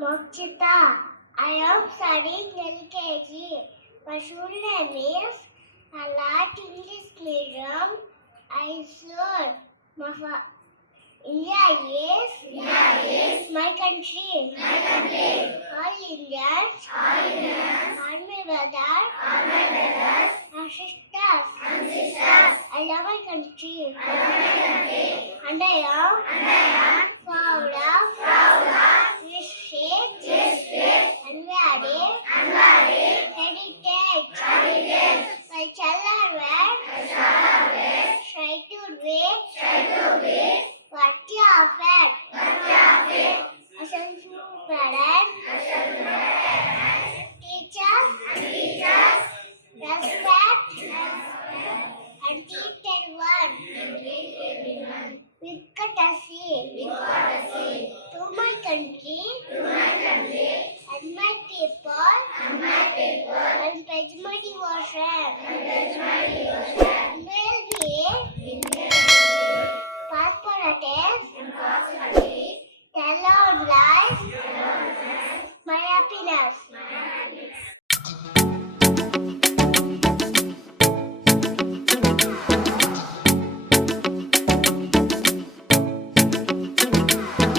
Mokshitha. I am studying LKG. My school name is Alat English Medium. I said, India is my country. All Indians are my brothers and sisters. I love my country. And I am proud of this state and very heritage. I shall always try to be worthy of it. Essential parents, teachers, respect and teach everyone with courtesy to my country and my people and pledge my devotion. Will be prosperous, tell our life, my happiness.